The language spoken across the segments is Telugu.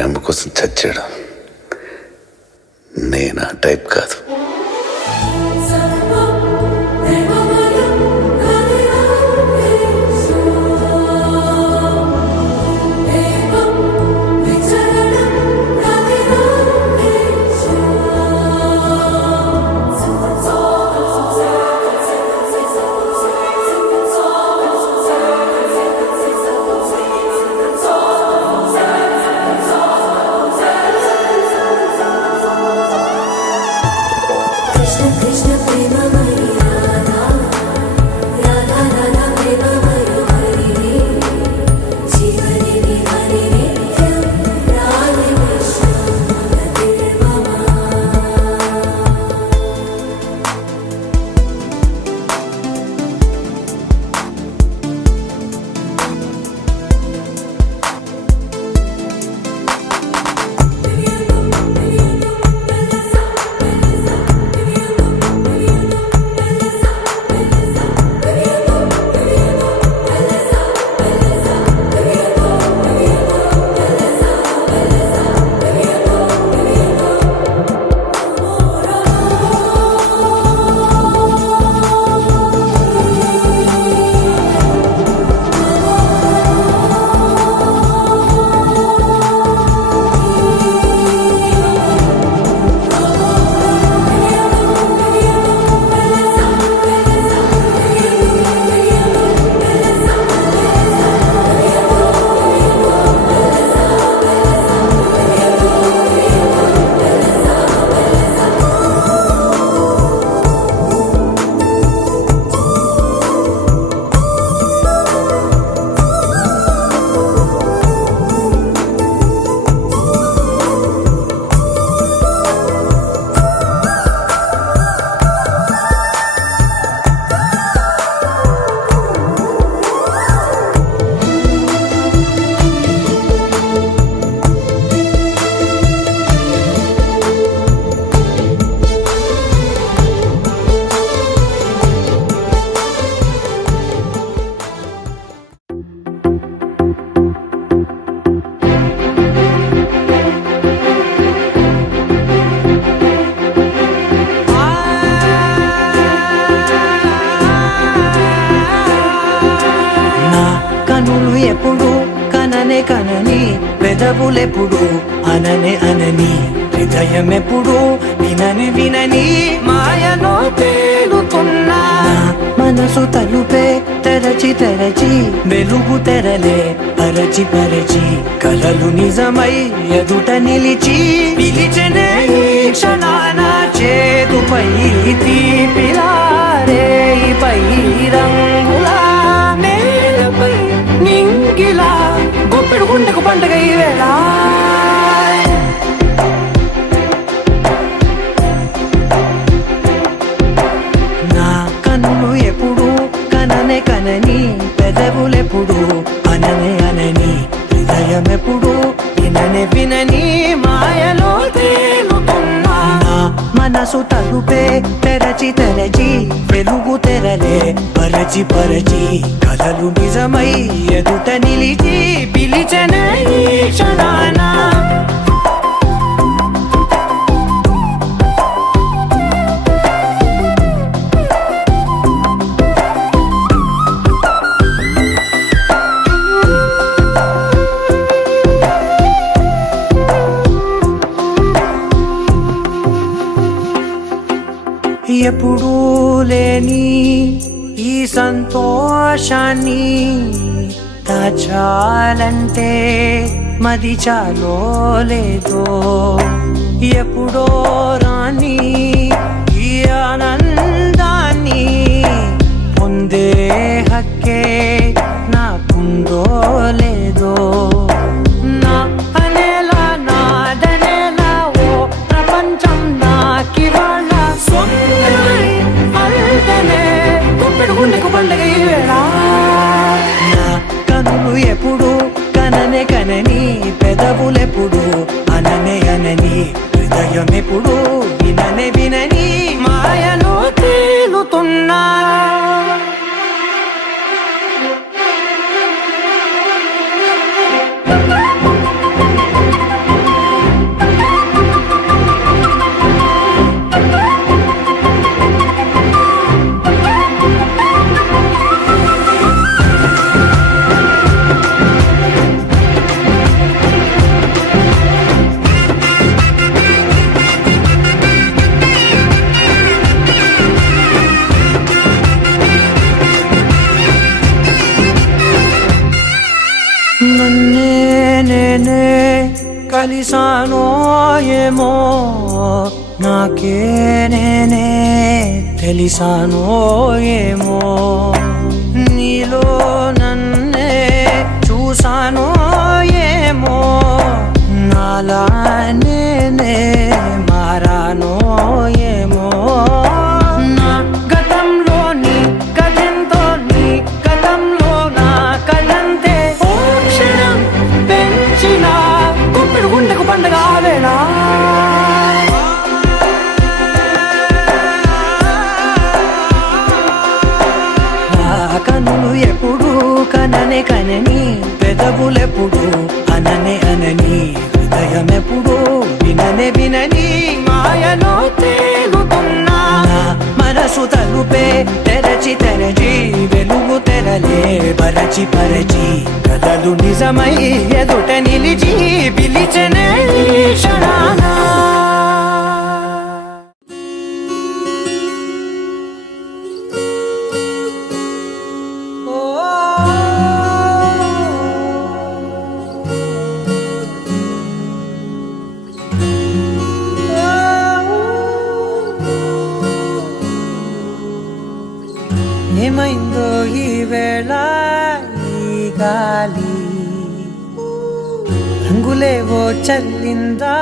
ప్రేమ కోసం చచ్చాడు. నేను ఆ టైప్ కాదు. ఎప్పుడు కననే కనని, పెదవులెప్పుడు అననే అనని, హృదయం ఎప్పుడు వినని వినని మాయలో తేలుతున్నా. మనసు తలుపే తెరచి తెరచి, వెలుగు తెరలే పరచి పరచి, కలలు నిజమై ఎదుట నిలిచి పిలిచనే ఈ క్షణాన చేతుపై తీపిలారే పై రంగులా నేలపై నింగిలా గొప్పెడు గుండెకు పండగ ఈ వేళ. నా కన్నులు ఎప్పుడు కననే కనని, పెదవులెప్పుడు అననే అనని, హృదయం ఎప్పుడు విననే వినని మాయలో తేలుతున్నా. మనసు తలుపే తెరచి తెరచి, వెలుగు తెరలే పరచి పరచి, కలలు నిజమై ఎదుట నిలిచి పిలిచనే ఈ క్షణాన. ఎప్పుడూ లేని ఈ సంతోషాన్ని దాచాలంటే మది చాలో లేదో, ఎప్పుడో రాని ఈ ఆనందాన్ని పొందే హక్కే నాకుందో లేదో. నా అనేలా నాదనేలా ఓ ప్రపంచం నాకివాళ్ళ పండగ ఈ వేళ. నా కనులు ఎప్పుడు కననే కనని, పెదవులెప్పుడు అననే అనని, హృదయం ఎప్పుడు విననే వినని మాయలో తేలుతున్నా. కలిసానో ఏమో నాకే నేనే తెలిసానో ఏమో నీలో నన్నే చూసానో ఏమో నాలా నేనే మారానో ఏమో నా గతంలోని కథంతో నీ గతంలో నా కథంతే ఓ క్షణం పెంచిన గుప్పెడు గుండెకు పండగ ఆవేళ కనులు ఎప్పుడు కననే కనని పెదవులెప్పుడు అననే అనని హృదయం ఎప్పుడు విననే వినని మాయలో తేలుతున్నా మనసు తలుపే తెరచి తెరచి వెలుగు తెరలే పరచి పరచి కలలు నిజమై ఎదుట నిలిచి పిలిచనే క్షణానా ఏమైందో ఈ వేళ ఈ గాలి రంగులేవో చల్లిందా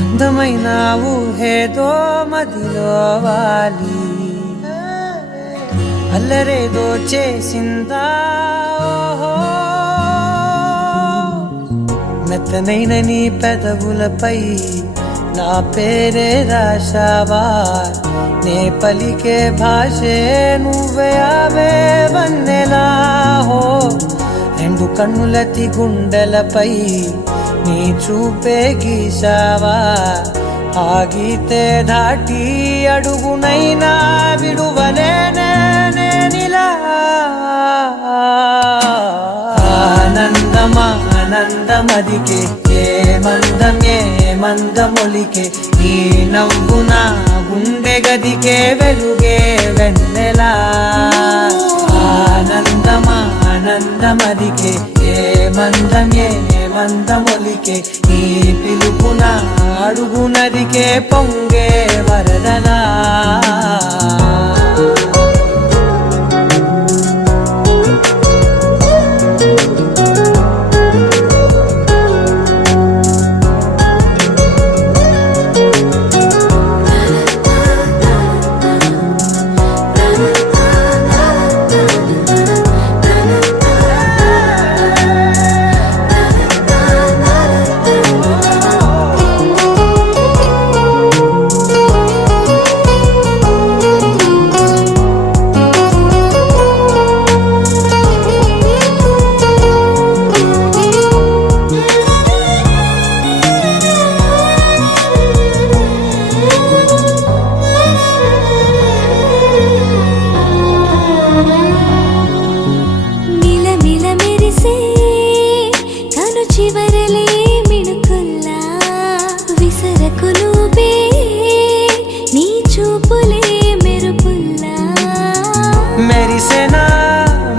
అందమైన ఊహేదో మదిలో వాలి అల్లరేదో చేసిందా మెత్తనైన నీ పెదవులపై నా పేరే రాశావా నే పలికే భాషే నువ్వే అవే వన్నెలా హో రెండు కన్నులతి గుండెలపై నీ చూపే గీశావా ఆగితే దాటి అడుగునైనా విడువలేనే నేనిలా ఆనందమా ఆనందమదికే ఏ మందమొలికే నీ నవ్వున గుండె గదికే వెలుగే వెన్నెలా ఆనందమా ఆనందమదికే ఏ మందమొలికే నీ పిలుపున అడుగునదికే పొంగే వరదలా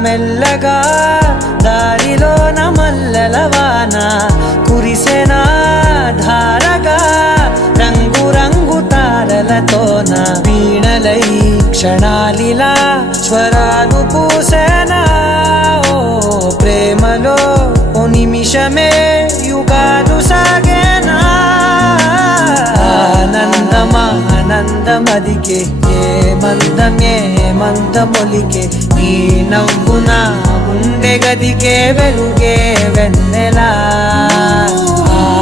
మెల్లగా దారిలోన మల్లెలవాన కురిసెనా ధారగా రంగు రంగు తారలతోన వీణలై క్షణాలిలా స్వరాలు పూసేనా ఓ ప్రేమలో ఓ నిమిషమే యుగాలు సాగేనా ఆనందమా ఆనందమదికే ఏ మందమొలికే నీ నవ్వున గుండె గదికే వెలుగే వెన్నెలా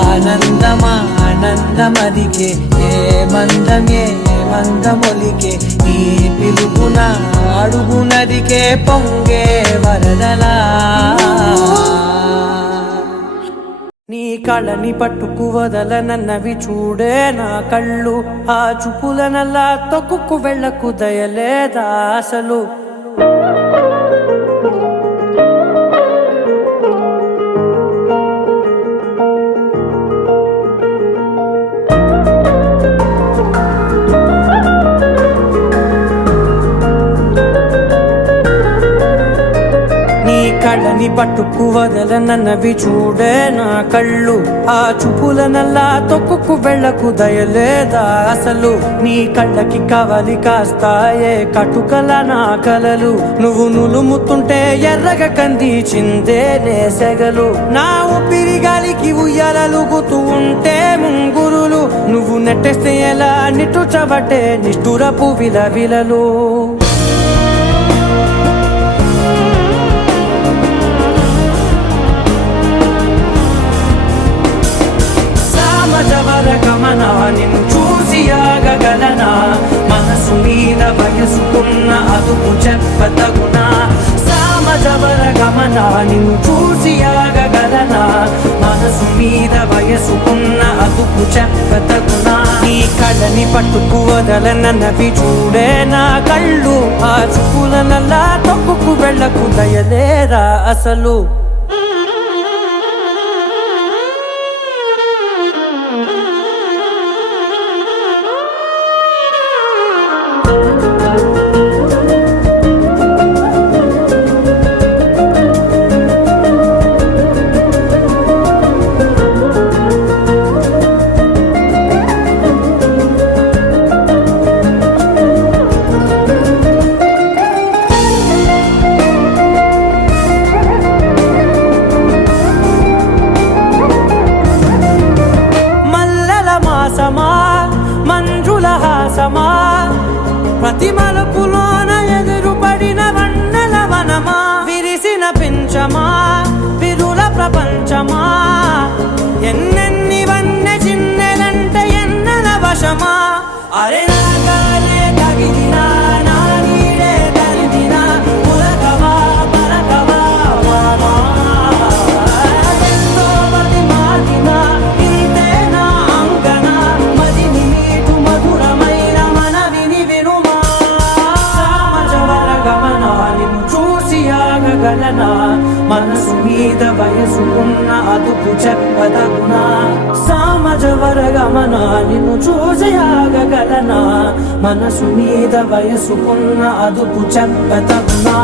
ఆనందమా ఆనందమదికే ఏ మందమొలికే నీ పిలుపున అడుగునదికే పొంగే వరదలా నీ కళ్ళని పట్టుకు వదలనన్నవి చూడే నా కళ్ళు ఆ చూపులనల్లా తొక్కుకు వెళ్ళకు దయలేదా అసలు కళ్ళని పట్టుకు వదలనన్నవి చూడే నా కళ్ళు, ఆ చూపులనల్లా తొక్కుకు వెళ్ళకు దయలేదా అసలు. నీ కళ్ళకి కవలి కాస్తాయే కటుకల నా కలలు, నువ్వు నులుముతుంటే ఎర్రగా కందిచిందే నేసెగలు. నా ఊపిరి గాలికి ఉయ్యాలలుగుతూ ఉంటే ముంగురులు, నువ్వు నెట్టేస్తే ఎలా నిట్టుచబట్టే నిష్ఠురపు విలవిలలు. సామజవర గమనా నిన్ను చూసి ఆగగలనా, మనసు మీద వయసుకున్న అదుపు చెప్పతగునా. సామజవర గమనా నిన్ను చూసి ఆగగలనా, మనసు మీద వయసుకున్న అదుపు చెప్పతగునా. నీ కళ్ళని పట్టుకు వదలనన్నవి చూడే నా కళ్ళు, ఆ చూపులనల్లా తొక్కుకు వెళ్ళకు దయలేరా అసలు. మంజుల హాసమా, ప్రతి మలుపులోన ఎదురుపడిన వన్నెల వనమా, విరిసిన పించమా విరుల ప్రపంచమా, ఎన్నెన్ని వన్నె చిన్నెలంటే ఎన్నెల వశమా. అరే నాగాలే తగిలినా నా నీడే తరిమినా, పులకవా పలకవా వామా, ఎంతో మతి మాటినా ఇంతే నా అంగన, మదిని నీటు మధురమైన మనవిని వినుమా. సామజవర గమనా నిన్ను చూసి ఆగగలనా, మనసు మీద వయసుకున్న అదుపు చెప్పదగునా. సామజవర గమనా నిన్ను చూసి ఆగగలనా, మనసు మీద వయసుకున్న అదుపు చెప్పదగునా.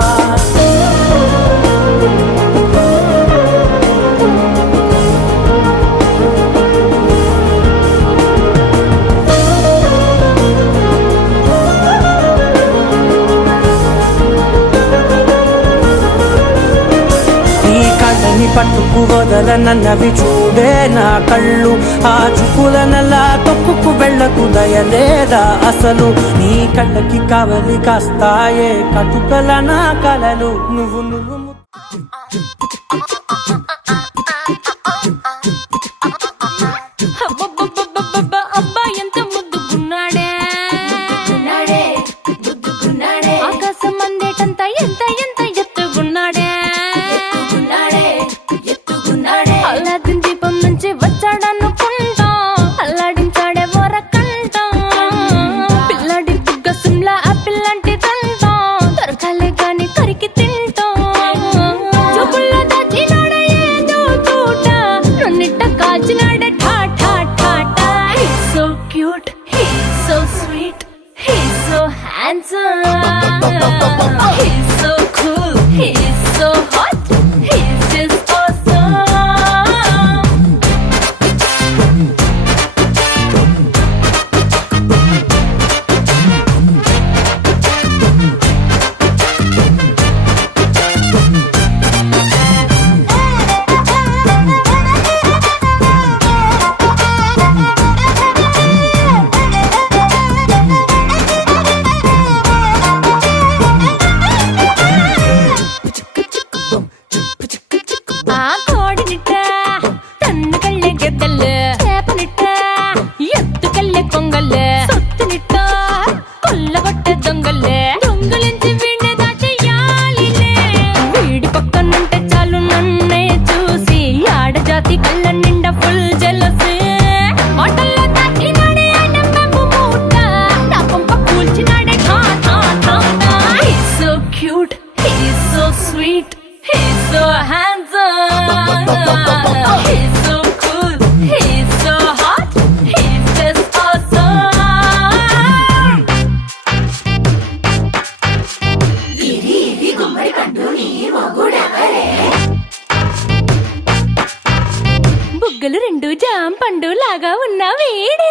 కళ్ళని పట్టుకు వదలనన్నవి చూడే నా కళ్ళు, ఆ చూపులనల్లా తొక్కుకు వెళ్ళకు దయలేదా అసలు. నీ కళ్ళకి కవలి కాస్తాయే కటుకల నా కలలు, నువ్వు నులుము. అబ్బాయి ఎంత ముద్దుకున్నాడే, ఆకాశం అందేటంత ఎంత ఎంత ఎత్తుకున్నాడే. అల్లాదిన్ దీపం నుంచి వచ్చాడనుకుంటా, అల్లాడించాడే వరకంట. పిల్లాడి బుగ్గ సిమ్లా ఆపిల్ లాంటి దంట, దొరకాలే గాని కరికి తింటా. చూపుల్లో దాచినాడే ఏదో తోట, నన్నిట్ట కాచినాడే ఠా ఠా ఠా ఠా. He's so cute, he's so sweet, he's so handsome, he's so cool, he's so hot, he's just awesome. ఆ కోడినిట్ట తన్ను కళ్ళే గెద్దలు, చేపనిట్ట ఎత్తుకల్లే కొంగల్లే, సొత్తునిట్ట కొల్లగొట్టే దొంగల్లే, దొంగలించి వీణ్ణే దాచేయాలిలే. వీడి పక్కనుంటే చాలు నన్నే చూసి ఆడజాతి కళ్ళ నిండా ఫుల్ జెలసీ. మాటల్లో దాచినాడే ఆడంబపు మూట, నా కొంప కూల్చినాడే ఠా ఠా ఠా ఠా. He's so cute, he's so sweet, he's so handsome, he's so cool, బుగ్గలు రెండు జాం పండు లాగా ఉన్న వేడే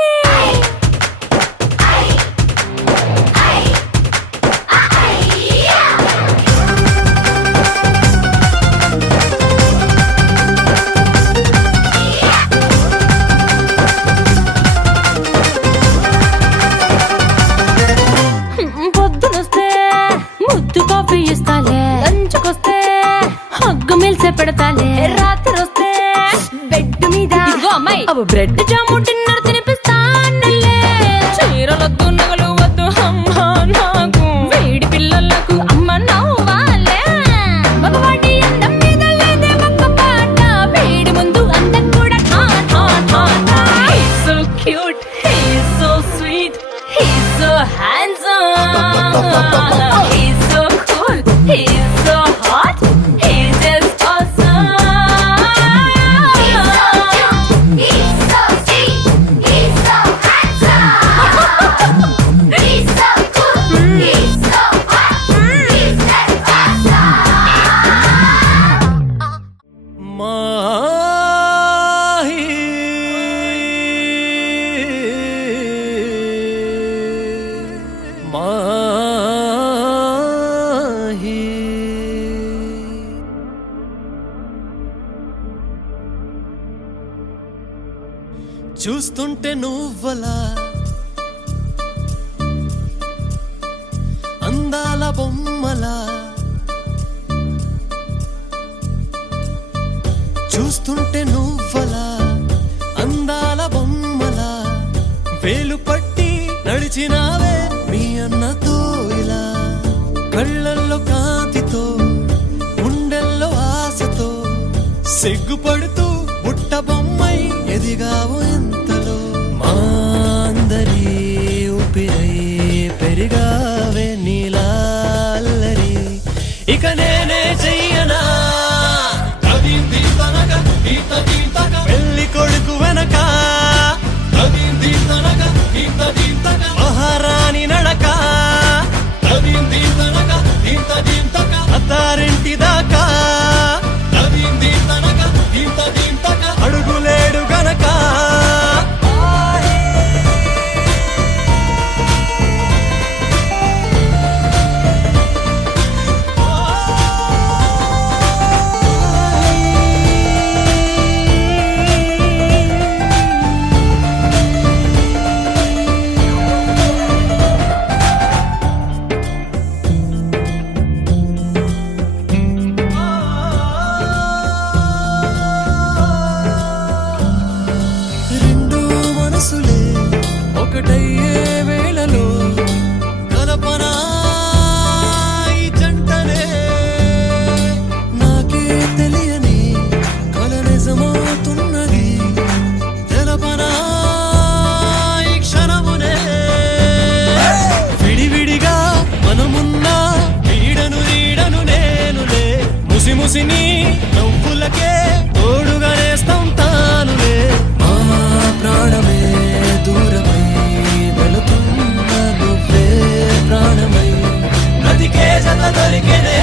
పొద్దునొస్తే ముద్దు కాఫీ ఇస్తాలే, లంచ్కొస్తే హగ్గు మిల్సే పెడతాలే, రాత్రి వస్తే బెడ్ మీద అమ్మాయి అవి బ్రెడ్ జాము డిన్నర్ తినిపిస్తానులే. చీరలొద్దు నగలు వద్దు అమ్మా నాకు, వేడి పిల్లలకు అమ్మ నవ్వాలే. మగవాడి అందం మీద లేదే ఒక్క పాట, వేడి ముందు అందం కూడా ఠా ఠా ఠా ఠా. He's so cute, he's so sweet, he's so handsome, he's so cool, he's so hot, he's just awesome. He's so sweet, he's so handsome, he's so cool, he's so hot, he's just awesome. చూస్తుంటే నువ్వలా అందాల బొమ్మలా, చూస్తుంటే నువ్వలా అందాల బొమ్మలా, వేలు పట్టి నడిచినావే మీ అన్నతో ఇలా. కళ్ళల్లో కాంతితో గుండెల్లో ఆశతో సిగ్గుపడుతూ బుట్ట బొమ్మై ఎదిగావు ఎంతలో. మా అందరి ఊపిరై పెరిగావే నీలాల్లరి, ఇక నేనే చెయ్యనా పెళ్లి కొడుకు వెనక మహారాణి నడక, అత్తారింటి దాకా అడుగులేడు గనక. రెండు మనసులే ఒకటయ్యే వేళలో కల్పనా ఈ జంటనే, నాకే తెలియని కల నిజమవుతున్నది తెలపనా ఈ క్షణమునే. విడివిడిగా మనమున్నా వీడను నీడను నేనులే, ముసి ముసిని నవ్వులకే తోడుగా నేస్తం తానులే. మా ప్రాణమే దూరమై వెళుతున్న నువ్వే ప్రాణమై, నదికే జత దొరికెనే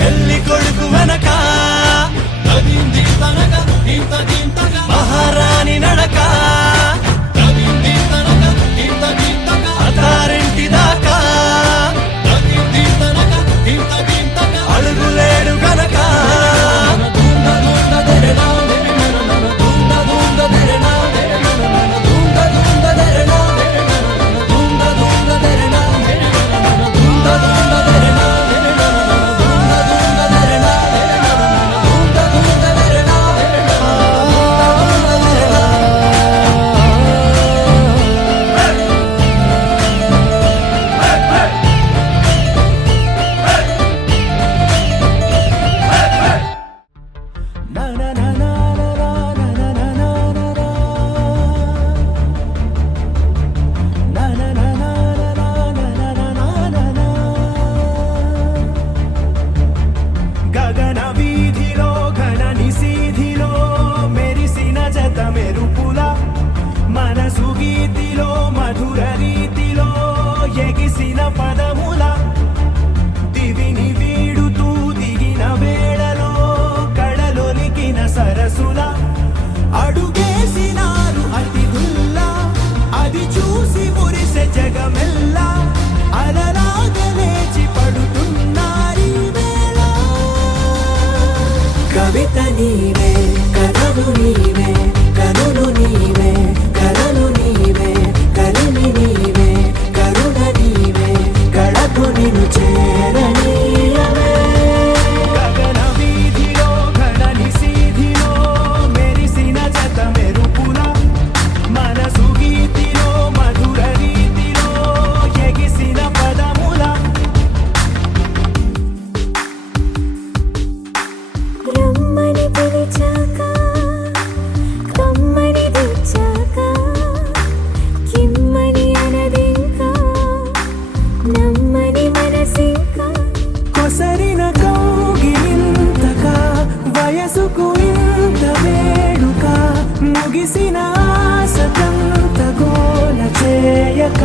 పెళ్లి కొడుకు వెనక మహారాణి నడక, అత్తారింటి దాకా అడుగులేడు గనక. కవిత నీవే కథలు నీవే కనులు నీవే కలలు నీవే కలిమి నీవే కరుణ నీవే కళకు నిన్ను చేరనీయవే గగన వీధిలో ఘనని సీధిలో మెరిసిన జత మెరుపుల మనసు గీతిలో మధుర రీతిలో ఎగిసిన పదముల రమ్మని పిలిచాక కమ్మని తెచ్చాక కిమ్మని అనదింకా నమ్మని మనసింకా కొసరిన కౌగిలింతగా వయసుకు ఇంత వేడుక ముగిసిన ఆశతంత గోల చేయక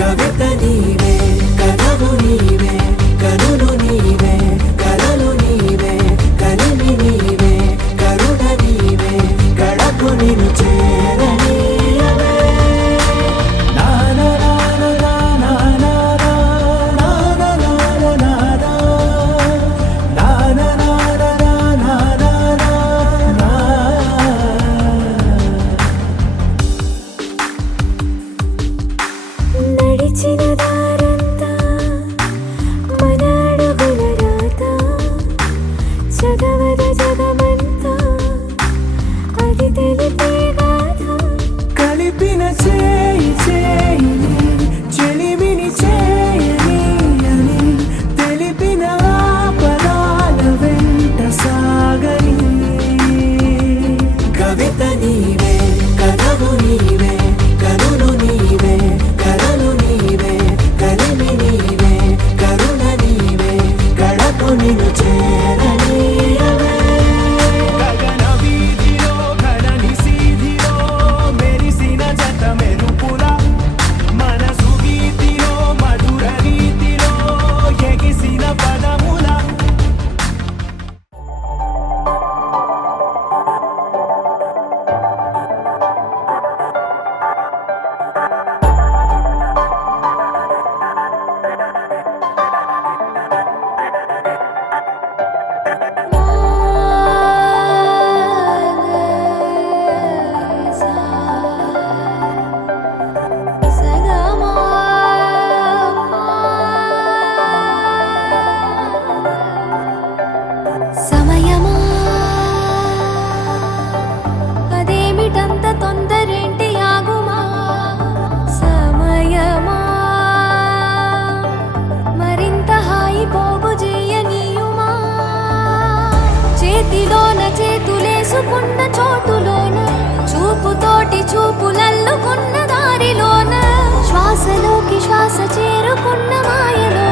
కవిత నీవే కథలు నీవే కనులు నీవే కలలు నీవే కలిమి నీవే కరుణ నీవే కళకు నిన్ను చేరనీయవే నడిచిన దారంతా మన అడుగుల రాత చదవద జగమంతా అది తెలిపే గాథ కలిపిన చేయి చేయిని చెలిమిని చేయని అని తెలిపిన పదాల వెంట సాగని కవిత నీవే కథలు నీవే కనులు నీవే కలలు నీవే కలిమి నీవే కరుణ నీవే కళకు నిన్ను చేరనీయవే గగన వీధిలో ఘనని సీధిలో మెరిసిన జత మెరుపుల మనసు గీతిలో మధుర రీతిలో ఎగిసిన పదముల సమయమా అదేమిటంత తొందరేంటి ఆగుమా సమయమా మరింత హాయి పోగు చేయనీయుమా చేతిలోన చేతులేసుకున్న చోటులోన చూపుతోటి చూపులల్లుకున్న దారిలోన శ్వాసలోకి శ్వాస చేరుకున్న మాయలో